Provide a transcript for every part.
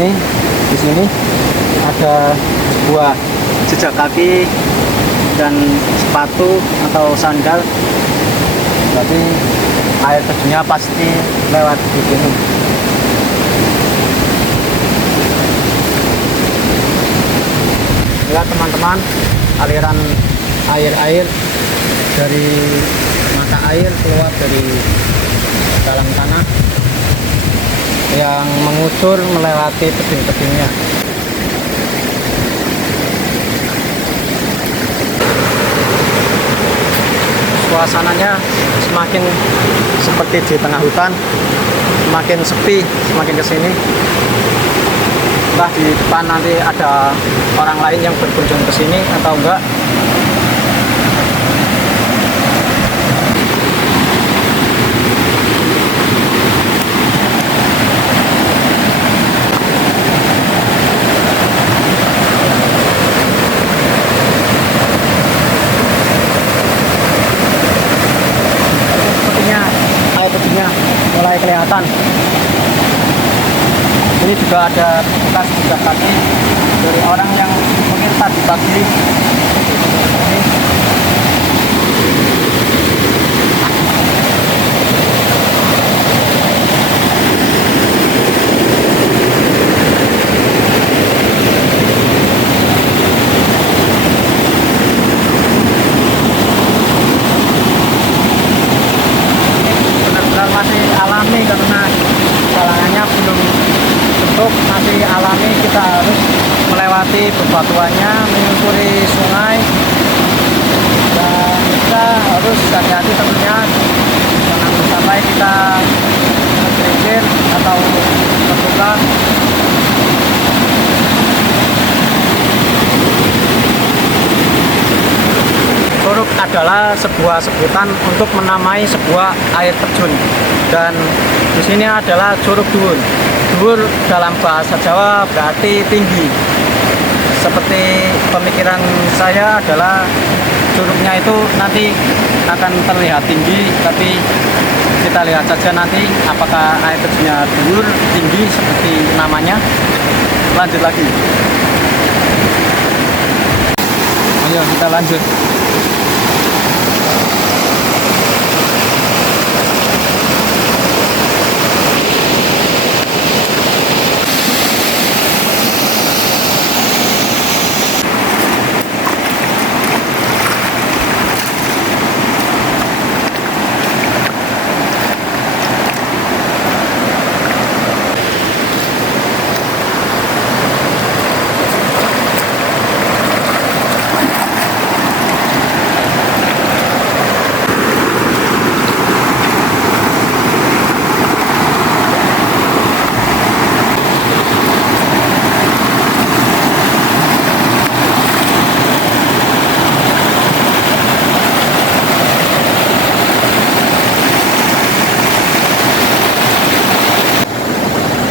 ini, di sini ada sebuah jejak kaki dan sepatu atau sandal. Berarti air terjunnya pasti lewat di sini. Lihat teman-teman, aliran air dari mata air keluar dari dalam tanah yang mengucur melewati tebing-tebingnya. Suasananya semakin seperti di tengah hutan, semakin sepi, semakin kesini. Entah di depan nanti ada orang lain yang berkunjung ke sini atau enggak. Sepertinya air terjunnya mulai kelihatan. Ini juga ada bekas jejak kaki dari orang yang mungkin tadi pagi. Benar-benar masih alami karena jalanannya belum masih alami. Kita harus melewati bebatuannya, menyusuri sungai, dan kita harus hati-hati tentunya jangan sampai kita tergelincir atau terluka. Curug adalah sebuah sebutan untuk menamai sebuah air terjun, dan di sini adalah Curug Dhuwur. Dhuwur dalam bahasa Jawa berarti tinggi. Seperti pemikiran saya adalah curugnya itu nanti akan terlihat tinggi, tapi kita lihat saja nanti apakah air terjunnya dhuwur, tinggi seperti namanya. Lanjut lagi. Ayo kita lanjut.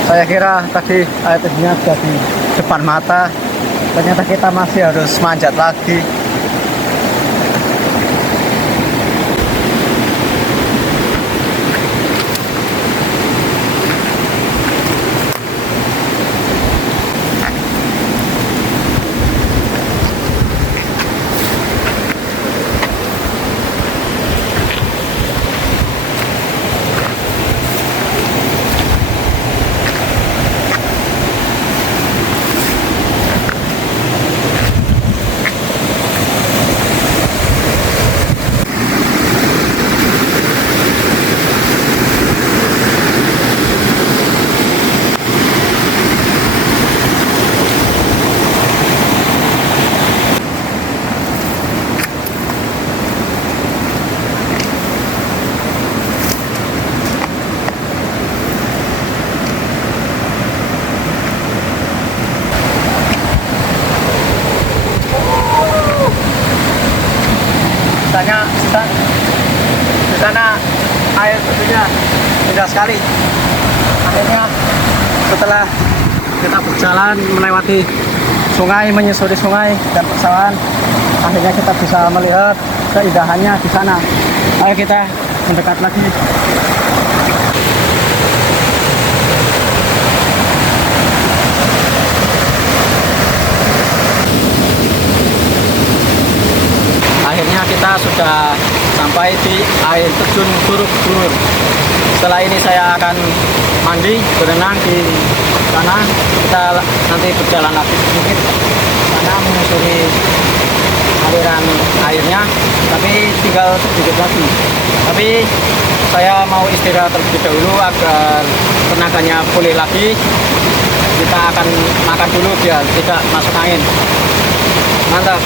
Saya kira tadi air terjunnya sudah di depan mata, ternyata kita masih harus manjat lagi. Di sana air terjunnya indah sekali. Akhirnya setelah kita berjalan melewati sungai, menyusuri sungai dan persawahan, akhirnya kita bisa melihat keindahannya di sana. Ayo kita mendekat lagi. sudah sampai di air terjun Curug Dhuwur. Setelah ini saya akan mandi, berenang di sana. Kita nanti berjalan lagi sedikit sana menyusuri aliran airnya, tapi tinggal sedikit lagi. Tapi saya mau istirahat terlebih dahulu agar tenaganya pulih lagi. Kita akan makan dulu biar tidak masuk angin. Mantap.